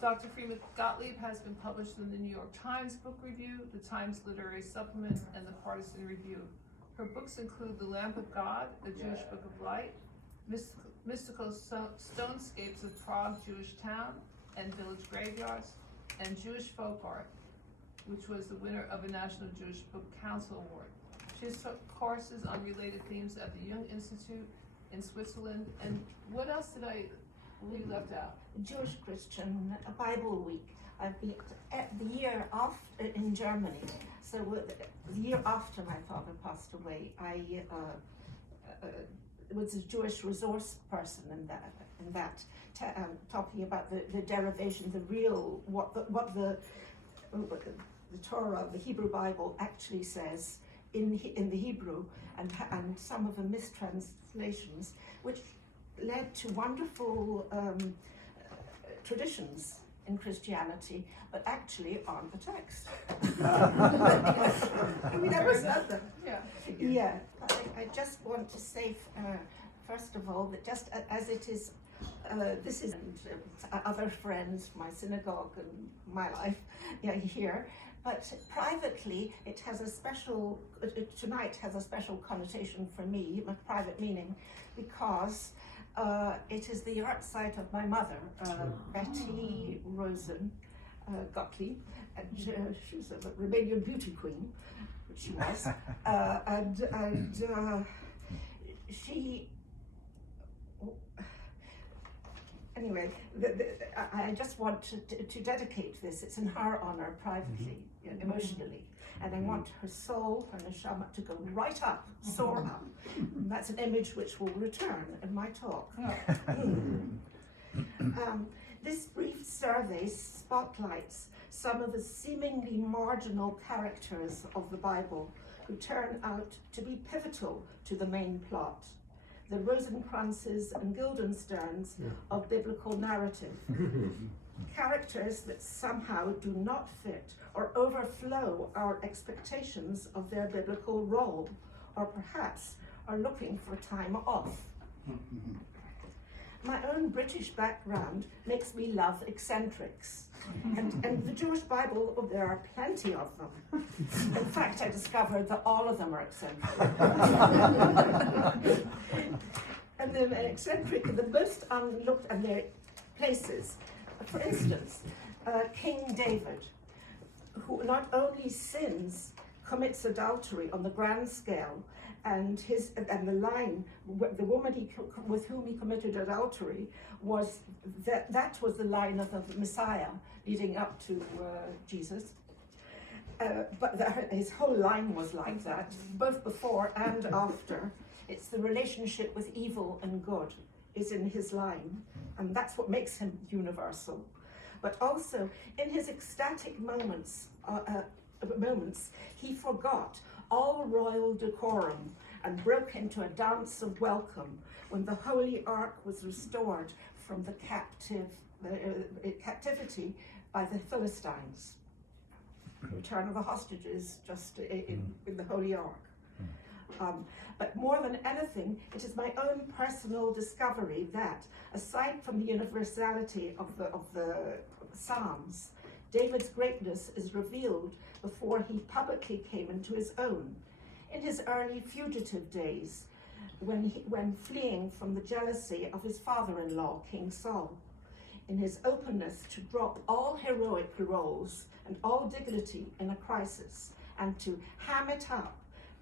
Dr. Freema Gottlieb has been published in the New York Times Book Review, the Times Literary Supplement, and the Partisan Review. Her books include The Lamp of God, A Jewish Book of Light, Mystical Stonescapes of Prague Jewish Town and Village Graveyards, and Jewish Folk Art, which was the winner of a National Jewish Book Council Award. She has taught courses on related themes at the Jung Institute in Switzerland. And what else did we left out? Jewish Christian Bible Week. I've been at the year after in Germany. So the year after my father passed away, I was a Jewish resource person in that talking about the derivation, the real what the Torah, the Hebrew Bible actually says in the Hebrew, and some of the mistranslations, which led to wonderful traditions in Christianity, but actually aren't the text. We never said them. Yeah. I just want to say, first of all, that just as it is, this is other friends, my synagogue and my life here, but privately it has a special, tonight has a special connotation for me, a private meaning, because it is the yard site of my mother, Betty Gottlieb, and she was a Romanian beauty queen, which she was, and she. Anyway, I just want to dedicate this. It's in her honor, privately, emotionally. And I want her soul, her neshama, to go right up, soar up. And that's an image which will return in my talk. This brief survey spotlights some of the seemingly marginal characters of the Bible who turn out to be pivotal to the main plot. The Rosencrantzes and Guildensterns of biblical narrative. Characters that somehow do not fit or overflow our expectations of their biblical role, or perhaps are looking for time off. My own British background makes me love eccentrics. And the Jewish Bible, there are plenty of them. In fact, I discovered that all of them are eccentric. And they're eccentric in the most unlooked at their places. For instance, King David, who not only sins, commits adultery on the grand scale, and the woman with whom he committed adultery was that was the line of the Messiah leading up to Jesus. But his whole line was like that, both before and after. It's the relationship with evil and good is in his line, and that's what makes him universal. But also, in his ecstatic moments, he forgot all royal decorum and broke into a dance of welcome when the Holy Ark was restored from the captivity by the Philistines. The return of the hostages just in the Holy Ark. But more than anything, it is my own personal discovery that, aside from the universality of the Psalms, David's greatness is revealed before he publicly came into his own. In his early fugitive days, when fleeing from the jealousy of his father-in-law, King Saul, in his openness to drop all heroic roles and all dignity in a crisis, and to ham it up,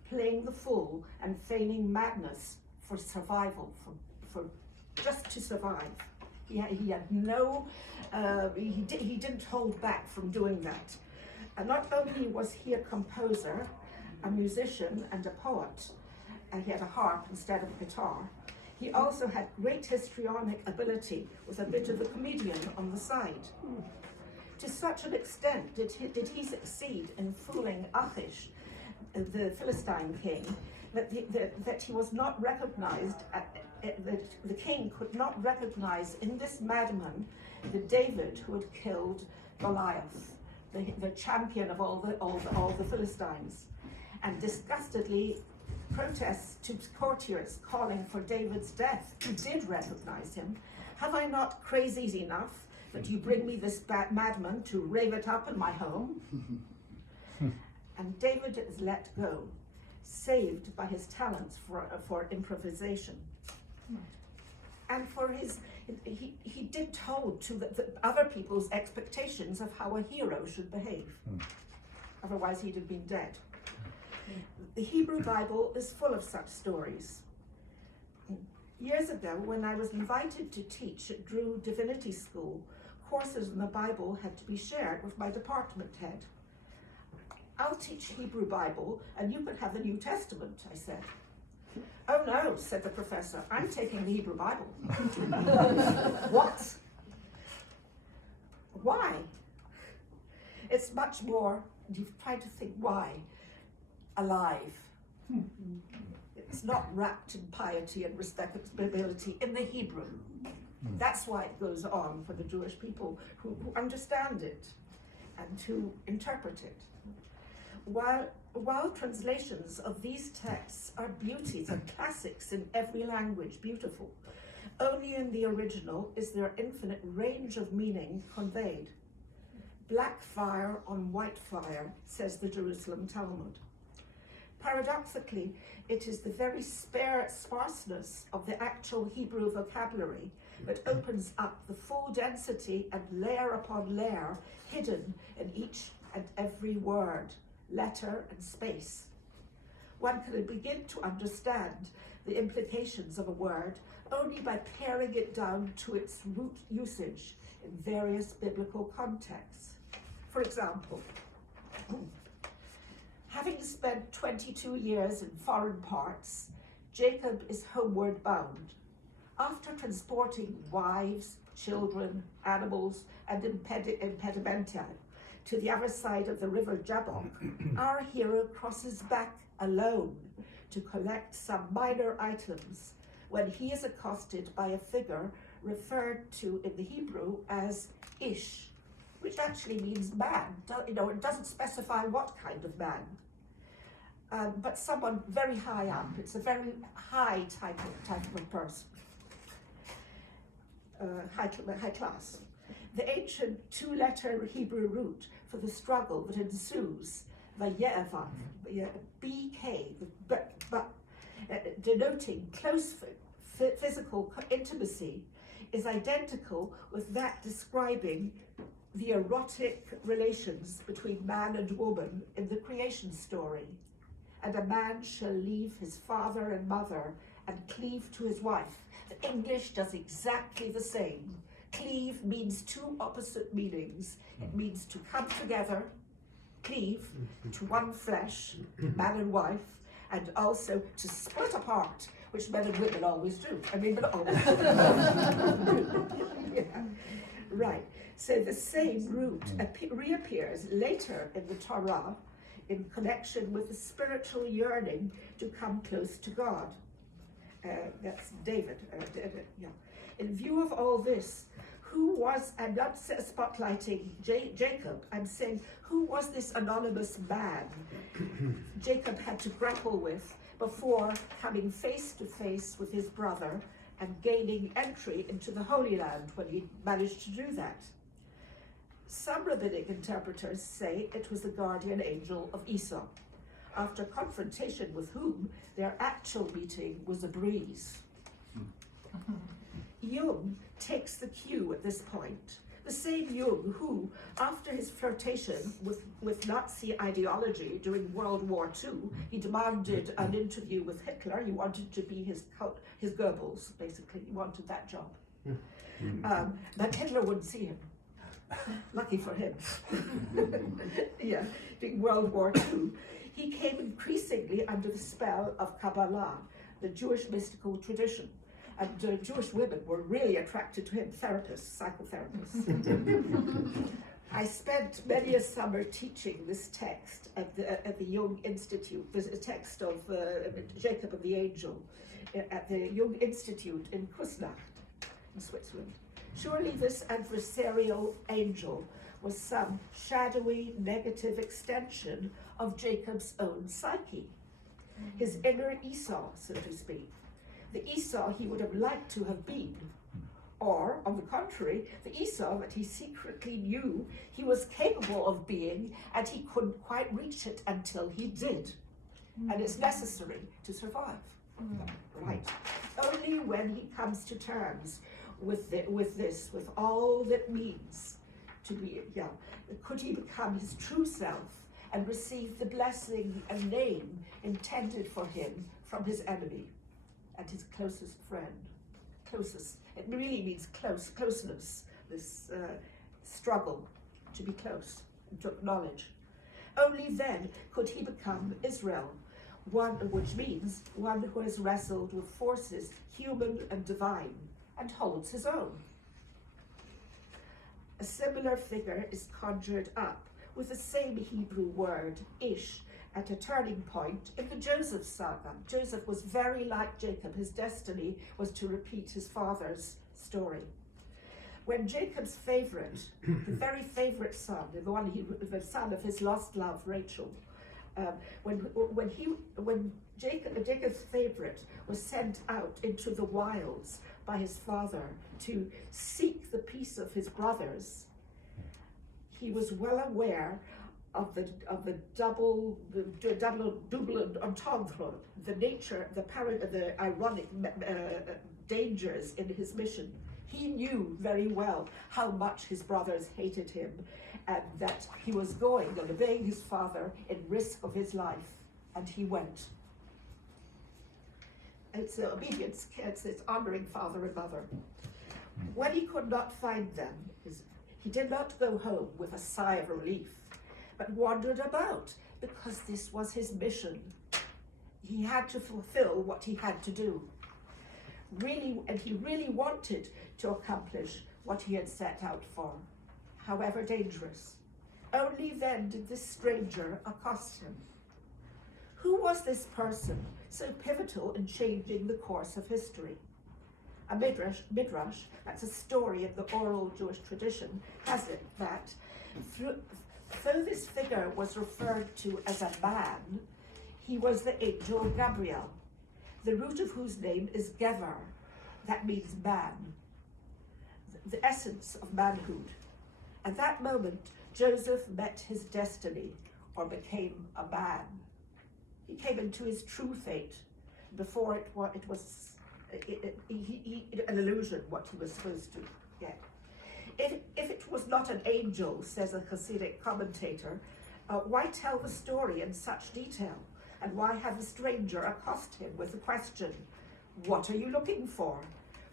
playing the fool and feigning madness for survival, for just to survive. He had no, he didn't hold back from doing that. And not only was he a composer, a musician and a poet, and he had a harp instead of a guitar, he also had great histrionic ability with a bit of the comedian on the side. To such an extent did he succeed in fooling Achish, the Philistine king, that he was not recognized, that the king could not recognize in this madman the David who had killed Goliath, the champion of all the Philistines, and disgustedly protests to courtiers calling for David's death, who did recognize him. Have I not crazied enough that you bring me this madman to rave it up in my home. And David is let go, saved by his talents for improvisation. And for his, he did told to the other people's expectations of how a hero should behave. Otherwise he'd have been dead. The Hebrew Bible is full of such stories. Years ago, when I was invited to teach at Drew Divinity School, courses in the Bible had to be shared with my department head. I'll teach Hebrew Bible and you can have the New Testament, I said. Oh no, said the professor, I'm taking the Hebrew Bible. What? Why? It's much more, you've tried to think why, alive. It's not wrapped in piety and respectability in the Hebrew. That's why it goes on for the Jewish people who understand it and who interpret it. While translations of these texts are beauties and classics in every language, beautiful, only in the original is their infinite range of meaning conveyed. Black fire on white fire, says the Jerusalem Talmud. Paradoxically, it is the very sparseness of the actual Hebrew vocabulary that opens up the full density and layer upon layer hidden in each and every word, letter and space. One can begin to understand the implications of a word only by paring it down to its root usage in various biblical contexts. For example, having spent 22 years in foreign parts, Jacob is homeward bound. After transporting wives, children, animals, and impedimenta to the other side of the river Jabbok, our hero crosses back alone to collect some minor items when he is accosted by a figure referred to in the Hebrew as Ish, which actually means man. It doesn't specify what kind of man. But someone very high up. It's a very high type of person, high class. The ancient two-letter Hebrew root for the struggle that ensues, Vaye'evav, BK, denoting close physical intimacy, is identical with that describing the erotic relations between man and woman in the creation story. And a man shall leave his father and mother and cleave to his wife. The English does exactly the same. Cleave means two opposite meanings. It means to come together, cleave to one flesh, man and wife, and also to split apart, which men and women always do. But always do. Yeah. Right. So the same root reappears later in the Torah in connection with the spiritual yearning to come close to God. That's David. In view of all this, who was, I'm not spotlighting Jacob, I'm saying, who was this anonymous man Jacob had to grapple with before coming face to face with his brother and gaining entry into the Holy Land when he managed to do that? Some rabbinic interpreters say it was the guardian angel of Esau, after confrontation with whom their actual meeting was a breeze. Jung takes the cue at this point. The same Jung who, after his flirtation with Nazi ideology during World War II, he demanded an interview with Hitler. He wanted to be his Goebbels, basically. He wanted that job. But Hitler wouldn't see him. Lucky for him. Yeah, during World War II, he came increasingly under the spell of Kabbalah, the Jewish mystical tradition. And Jewish women were really attracted to him, therapists, psychotherapists. I spent many a summer teaching this text at the Jung Institute, the text of Jacob and the Angel, at the Jung Institute in Kusnacht, in Switzerland. Surely this adversarial angel was some shadowy, negative extension of Jacob's own psyche, his inner Esau, so to speak. The Esau he would have liked to have been, Or, on the contrary, the Esau that he secretly knew he was capable of being, and he couldn't quite reach it until he did. And it's necessary to survive. Right. Only when he comes to terms with this, with all that means to be, could he become his true self and receive the blessing and name intended for him from his enemy and his closest friend. Closest. It really means closeness, this struggle to be close, and to acknowledge. Only then could he become Israel, which means one who has wrestled with forces human and divine and holds his own. A similar figure is conjured up with the same Hebrew word, ish, at a turning point in the Joseph saga. Joseph was very like Jacob. His destiny was to repeat his father's story. When Jacob's favorite, the very favorite son, the son of his lost love, Rachel, when Jacob's favorite was sent out into the wilds by his father to seek the peace of his brothers, he was well aware of the double entendre, the nature, the ironic dangers in his mission. He knew very well how much his brothers hated him, and that he was going and obeying his father in risk of his life, and he went. It's obedience, it's honoring father and mother. When he could not find them, he did not go home with a sigh of relief, but wandered about, because this was his mission. He had to fulfill what he had to do. And he really wanted to accomplish what he had set out for, however dangerous. Only then did this stranger accost him. Who was this person so pivotal in changing the course of history? A midrash, that's a story in the oral Jewish tradition, has it that though this figure was referred to as a man, he was the angel Gabriel, the root of whose name is Gever, that means man, the essence of manhood. At that moment, Joseph met his destiny, or became a man. He came into his true fate. Before it was an illusion what he was supposed to get. If it was not an angel, says a Hasidic commentator, why tell the story in such detail? And why have the stranger accost him with the question, "What are you looking for?"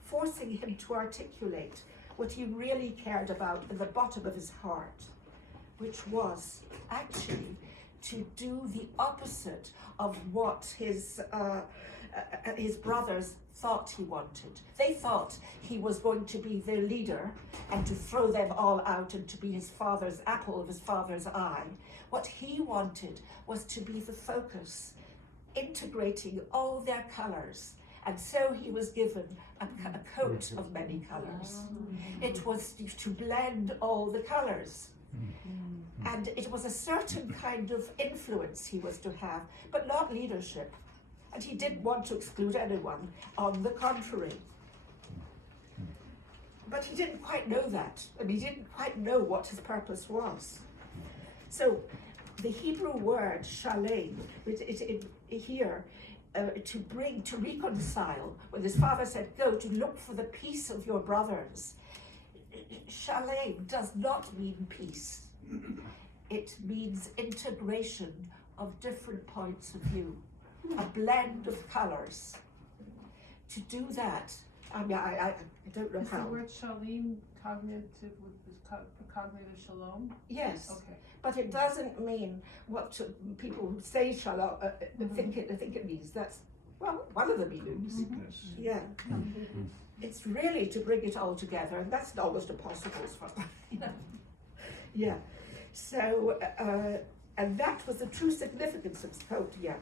Forcing him to articulate what he really cared about in the bottom of his heart, which was actually to do the opposite of what his brothers thought he wanted. They thought he was going to be their leader and to throw them all out and to be his father's apple of his father's eye. What he wanted was to be the focus, integrating all their colors. And so he was given a coat of many colors. It was to blend all the colors. And it was a certain kind of influence he was to have, but not leadership. And he didn't want to exclude anyone, on the contrary. But he didn't quite know that, and he didn't quite know what his purpose was. So the Hebrew word shalem, here, to reconcile, when his father said, go to look for the peace of your brothers, shalem does not mean peace. It means integration of different points of view, a blend of colors. To do that, I mean, I don't know how. Is the word shalem cognitive with cognitive shalom? Yes. Okay. But it doesn't mean what people who say shalom think it means. That's, well, one of the meanings. Mm-hmm. Yeah. Mm-hmm. It's really to bring it all together, and that's almost impossible as far as yeah. So, and that was the true significance of quote here.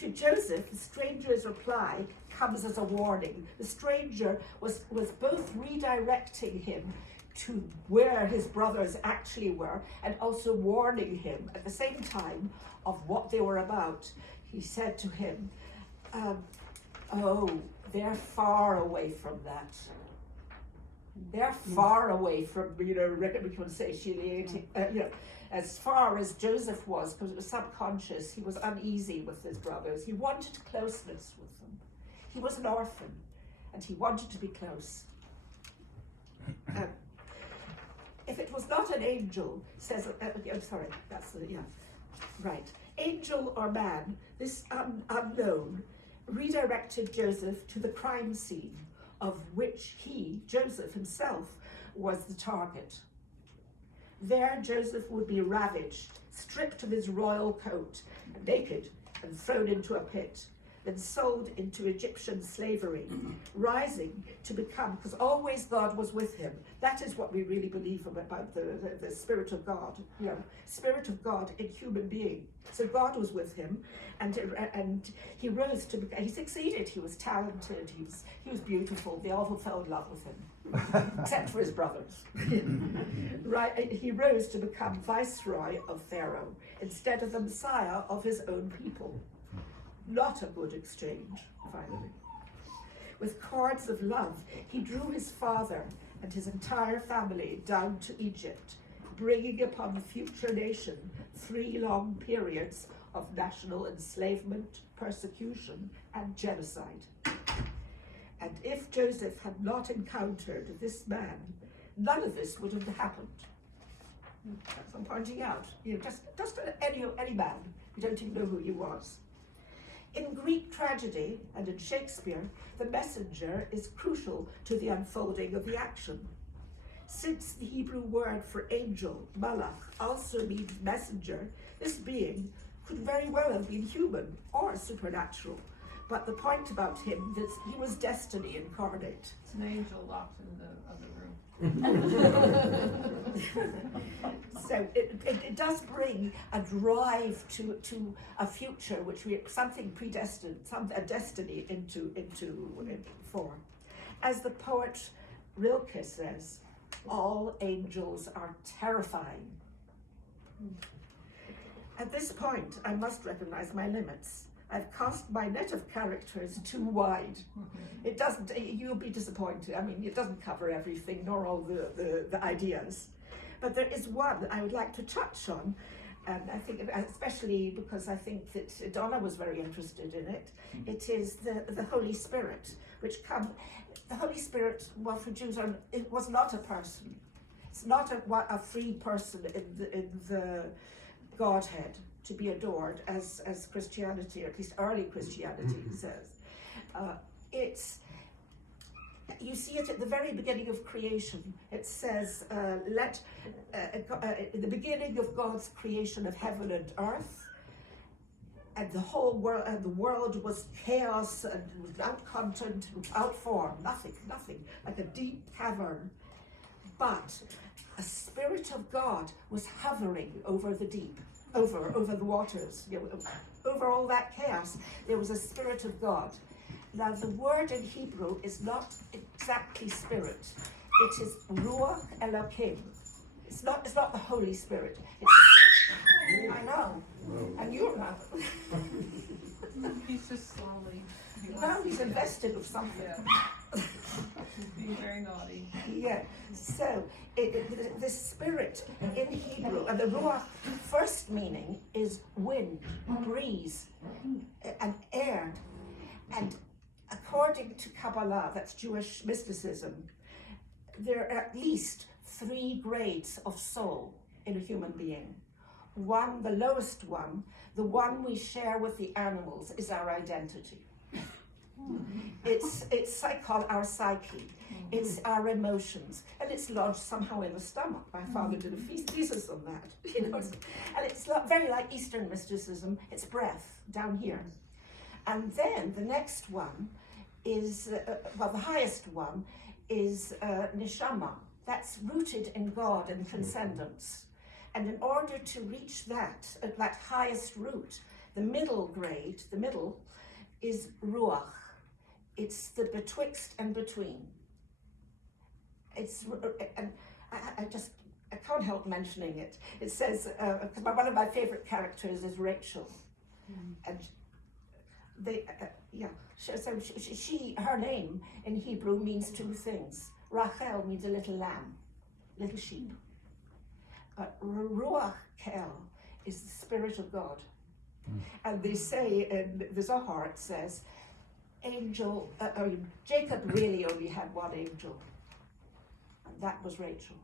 To Joseph, the stranger's reply comes as a warning. The stranger was both redirecting him to where his brothers actually were, and also warning him at the same time of what they were about. He said to him, oh, they're far away from that. They're far away from, we can say, as far as Joseph was, because it was subconscious, he was uneasy with his brothers. He wanted closeness with them. He was an orphan, and he wanted to be close. If it was not an angel, says, angel or man, this unknown, redirected Joseph to the crime scene, of which he, Joseph himself, was the target. There Joseph would be ravaged, stripped of his royal coat, naked and thrown into a pit, then sold into Egyptian slavery, rising to become, because always God was with him. That is what we really believe about the Spirit of God, Spirit of God in human being. So God was with him, and he rose to, he succeeded. He was talented, he was beautiful. They all fell in love with him, except for his brothers. Right? He rose to become viceroy of Pharaoh instead of the Messiah of his own people. Not a good exchange, finally. With cords of love, he drew his father and his entire family down to Egypt, bringing upon the future nation 3 long periods of national enslavement, persecution, and genocide. And if Joseph had not encountered this man, none of this would have happened. That's what I'm pointing out. Just any man, you don't even know who he was. In Greek tragedy and in Shakespeare, the messenger is crucial to the unfolding of the action. Since the Hebrew word for angel, malach, also means messenger, this being could very well have been human or supernatural. But the point about him is he was destiny incarnate. It's an angel locked in the other room. So it does bring a drive to a future which something predestined, a destiny into form. As the poet Rilke says, all angels are terrifying. At this point, I must recognize my limits. I've cast my net of characters too wide. It doesn't, you'll be disappointed. I mean, it doesn't cover everything, nor all the ideas. But there is one I would like to touch on, and I think, especially because I think that Donna was very interested in it. It is the Holy Spirit, the Holy Spirit, well, for Jews, it was not a person. It's not a free person in the Godhead to be adored as Christianity, or at least early Christianity says. You see it at the very beginning of creation. It says, in the beginning of God's creation of heaven and earth, and the whole world, and the world was chaos and without content, without form, nothing, like a deep cavern. But a Spirit of God was hovering over the deep, over the waters, over all that chaos. There was a Spirit of God. Now, the word in Hebrew is not exactly spirit. It is Ruach Elohim. It's not the Holy Spirit. I know. And you're not. He's just slowly. Now he's invested with something. Yeah. He's being very naughty. Yeah. So the spirit in Hebrew, and the Ruach first meaning is wind, breeze, and air. And according to Kabbalah, that's Jewish mysticism, there are at least 3 grades of soul in a human being. One, the lowest one, the one we share with the animals, is our identity. It's our psyche, it's our emotions, and it's lodged somehow in the stomach. My father did a thesis on that, and it's very like Eastern mysticism. It's breath down here. And then the next one is, the highest one is neshama. That's rooted in God and transcendence. And in order to reach that highest root, the middle grade, is ruach. It's the betwixt and between. And I can't help mentioning it. It says, one of my favorite characters is Rachel. And her name in Hebrew means 2 things. Rachel means a little lamb, little sheep. But Ruach Kel is the Spirit of God. And they say, in the Zohar it says, Jacob really only had one angel, and that was Rachel.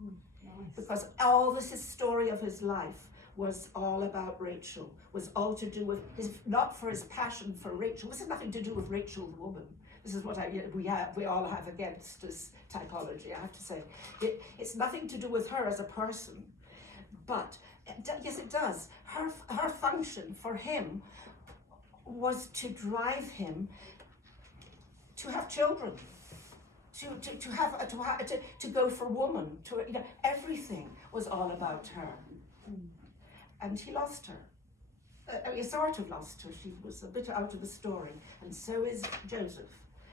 Nice. Because all this story of his life was all about Rachel, was all to do with not for his passion for Rachel. This has nothing to do with Rachel the woman. This is what we all have against this typology, I have to say. It's nothing to do with her as a person, but yes, it does. Her function for him was to drive him to have children, to go for woman, everything was all about her. And he lost her. He sort of lost her. She was a bit out of the story, and so is Joseph.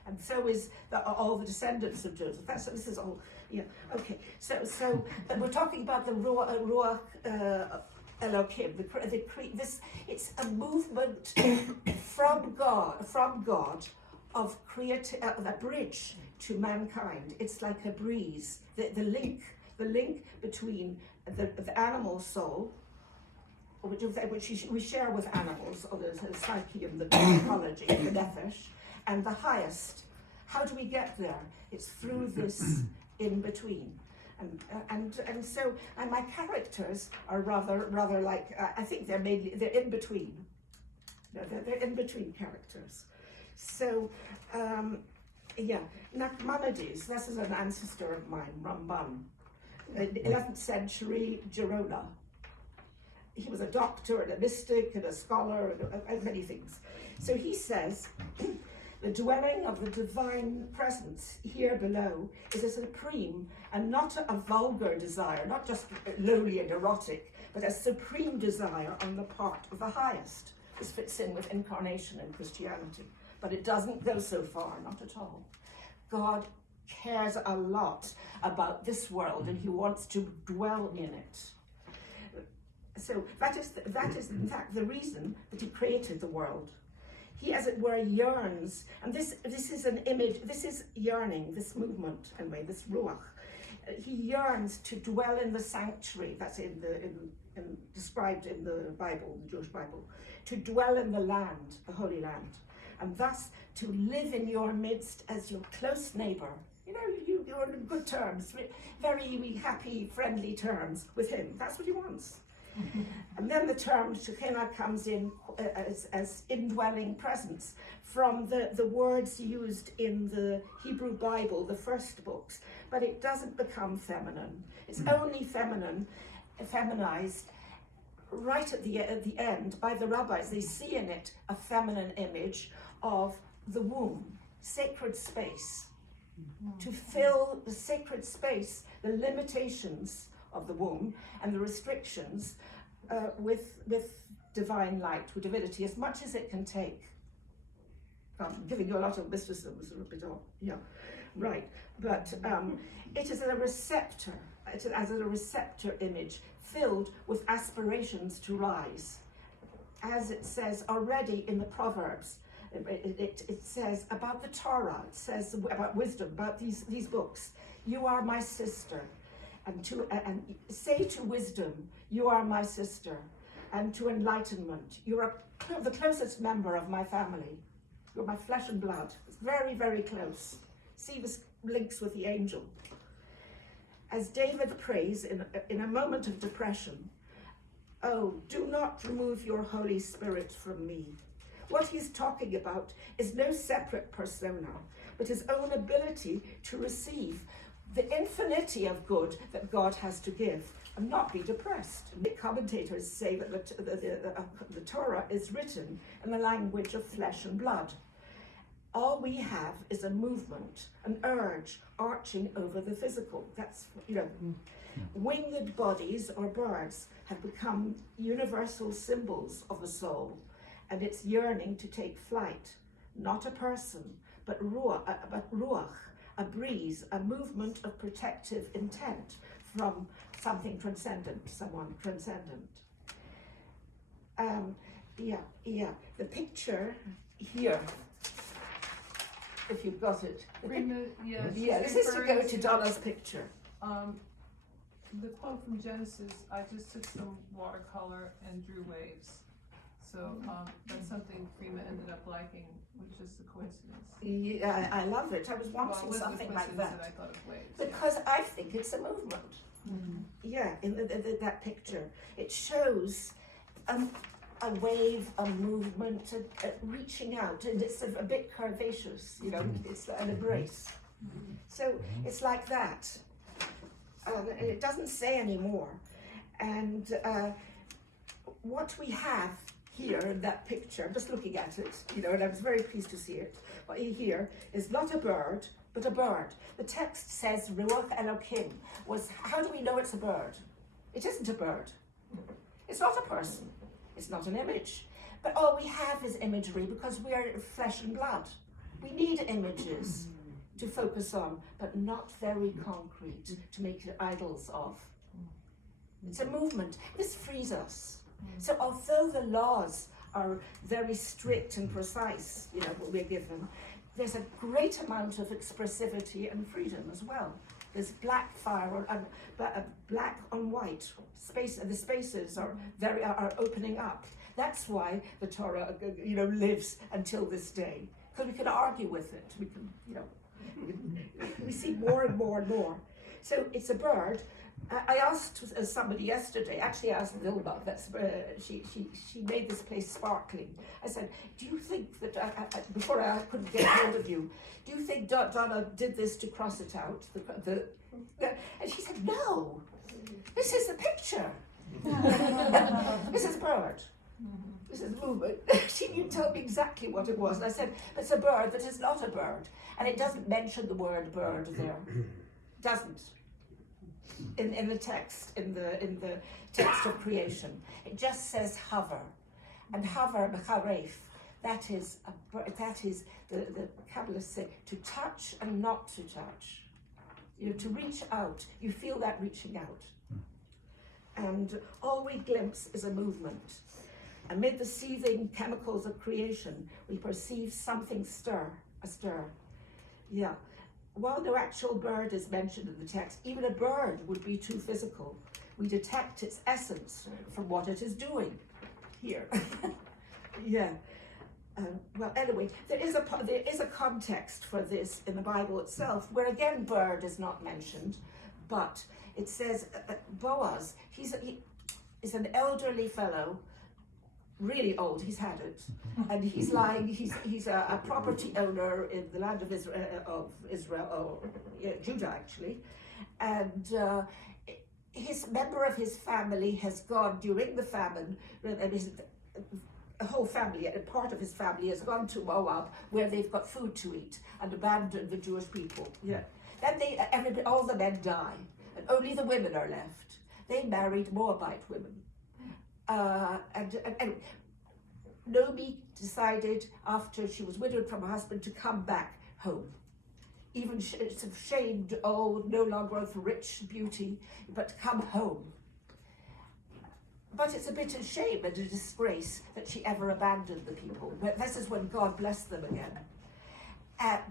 And so is all the descendants of Joseph. This is all, yeah. Okay, so but we're talking about the Ruach Elohim. It's a movement from God of a bridge to mankind. It's like a breeze. The link between the animal soul, which we share with animals, or the psyche and the psychology, the nefesh, and the highest. How do we get there? It's through this in between, and so my characters are rather like I think they're in between. They're in between characters. So Nachmanides. This is an ancestor of mine, Ramban, 11th century Girona. He was a doctor and a mystic and a scholar and many things. So he says, the dwelling of the divine presence here below is a supreme and not a vulgar desire, not just lowly and erotic, but a supreme desire on the part of the highest. This fits in with incarnation in Christianity, but it doesn't go so far, not at all. God cares a lot about this world and he wants to dwell in it. So that is in fact the reason that he created the world. He, as it were, yearns, and this is an image, this is yearning, this movement, anyway, this ruach. He yearns to dwell in the sanctuary, that's described in the Bible, the Jewish Bible, to dwell in the land, the Holy Land, and thus to live in your midst as your close neighbor. You're on good terms, very happy, friendly terms with him. That's what he wants. And then the term Shekhinah comes in as indwelling presence from the words used in the Hebrew Bible, the first books, but it doesn't become feminine. It's only feminized right at the end by the rabbis. They see in it a feminine image of the womb, sacred space, to fill the sacred space, the limitations of the womb and the restrictions with divine light, with divinity, as much as it can take. I'm giving you a lot of mysticism, a bit of, right. But it is a receptor. It is a receptor image filled with aspirations to rise, as it says already in the Proverbs. It says about the Torah. It says about wisdom, about these books. You are my sister. And say to wisdom, you are my sister, and to enlightenment, you are the closest member of my family. You're my flesh and blood. It's very, very close. See this links with the angel. As David prays in a moment of depression, oh, do not remove your Holy Spirit from me. What he's talking about is no separate persona, but his own ability to receive the infinity of good that God has to give and not be depressed. The commentators say that the Torah is written in the language of flesh and blood. All we have is a movement, an urge arching over the physical. That's, winged bodies or birds have become universal symbols of the soul and its yearning to take flight. Not a person, but ruach, a breeze, a movement of protective intent from something transcendent, someone transcendent. The picture here if you've got it. Freema, yeah. Yeah, she's this is to go referring to Donna's picture. The quote from Genesis, I just took some watercolor and drew waves. So that's something Freema ended up liking, which is a coincidence. Yeah, I love it. I was Well, wanting it wasn't a something like coincidence that. I thought of waves. Because I think it's a movement. Mm-hmm. Yeah, in that picture. It shows a wave, a movement, a reaching out, and it's a bit curvaceous, you know, it's an embrace. So it's like that. And it doesn't say anymore. And what we have here in that picture, I'm just looking at it, you know, and I was very pleased to see it. What you hear is not a bird, but a bird. The text says Ruach Elohim was, how do we know it's a bird? It isn't a bird. It's not a person. It's not an image. But all we have is imagery because we are flesh and blood. We need images to focus on, but not very concrete to make idols of. It's a movement. This frees us. So although the laws are very strict and precise, you know, what we're given, there's a great amount of expressivity and freedom as well. There's black fire and black on white. The spaces are opening up. That's why the Torah, you know, lives until this day, because we can argue with it. We can, you know, we see more and more and more. So it's a bird. I asked somebody yesterday, actually I asked Vilma, she made this place sparkling. I said, do you think that, before I couldn't get hold of you, do you think Donna did this to cross it out? And she said, no, this is the picture. This is a bird. This is movement. You told me exactly what it was. And I said, it's a bird that is not a bird. And it doesn't mention the word bird there. Doesn't. In the text, in the text of creation, it just says hover, and hover b'charef. That is the Kabbalists say to touch and not to touch. You know, to reach out. You feel that reaching out, and all we glimpse is a movement. Amid the seething chemicals of creation, we perceive something a stir. Yeah. While no actual bird is mentioned in the text, even a bird would be too physical. We detect its essence from what it is doing here. Yeah. Well, anyway, there is a context for this in the Bible itself, where again bird is not mentioned, but it says Boaz. He is an elderly fellow. Really old, he's had it, and he's lying. He's a property owner in the land of Israel, Judah actually, and his member of his family has gone during the famine, and a whole family, a part of his family has gone to Moab where they've got food to eat and abandoned the Jewish people. Yeah. Then all the men die, and only the women are left. They married Moabite women. And Naomi decided after she was widowed from her husband to come back home. Even it's ashamed, no longer of rich beauty, but come home. But it's a bit of shame and a disgrace that she ever abandoned the people. But this is when God blessed them again.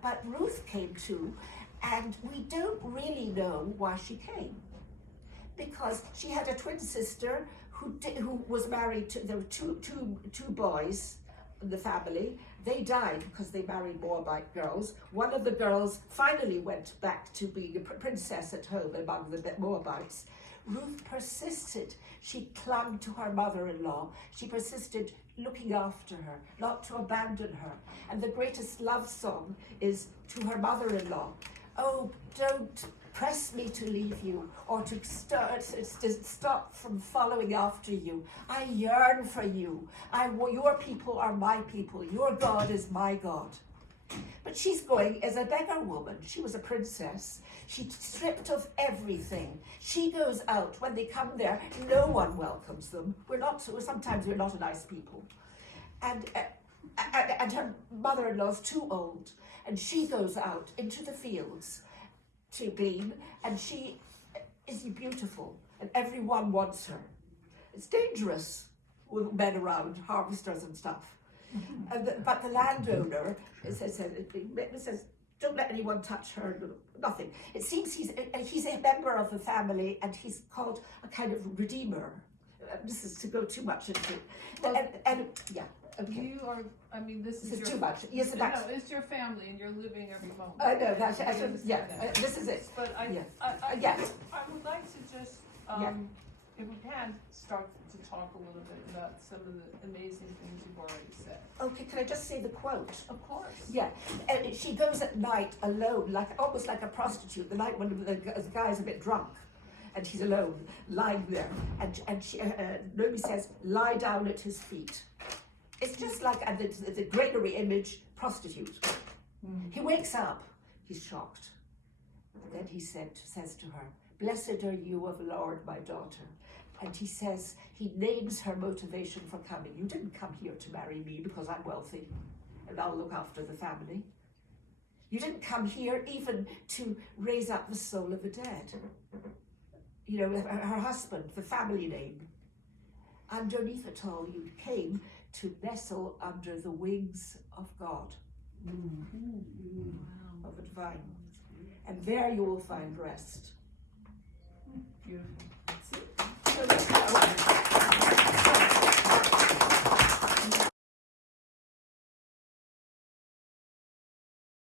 But Ruth came too, and we don't really know why she came. Because she had a twin sister who was married to, there were two boys in the family. They died because they married Moabite girls. One of the girls finally went back to being a princess at home among the Moabites. Ruth persisted. She clung to her mother-in-law. She persisted looking after her, not to abandon her. And the greatest love song is to her mother-in-law. Oh, don't press me to leave you, or to stop from following after you. I yearn for you. Your people are my people. Your God is my God. But she's going as a beggar woman. She was a princess. She stripped of everything. She goes out. When they come there, no one welcomes them. Sometimes we're not a nice people. And her mother-in-law's too old. And she goes out into the fields to glean, and she is beautiful, and everyone wants her. It's dangerous with men around, harvesters and stuff. But the landowner says, don't let anyone touch her, nothing. It seems he's a member of the family and he's called a kind of redeemer. This is to go too much into, yeah, okay. You are, I mean, this is your, too much. Yes, no, that's, it's your family and you're living every moment. I know, that's, I understand that. this is it. But I would like to just, if we can, start to talk a little bit about some of the amazing things you've already said. Okay, can I just say the quote? Of course. Yeah, and she goes at night alone, almost like a prostitute, the night when the guy's a bit drunk. And he's alone, lying there. And she, Naomi says, lie down at his feet. It's just like the granary image, prostitute. He wakes up, he's shocked. And then he says to her, blessed are you of the Lord, my daughter. And he names her motivation for coming. You didn't come here to marry me because I'm wealthy and I'll look after the family. You didn't come here even to raise up the soul of the dead. You know, her husband, the family name. Underneath it all, you came to nestle under the wings of God, of the divine. And there you will find rest. Beautiful. So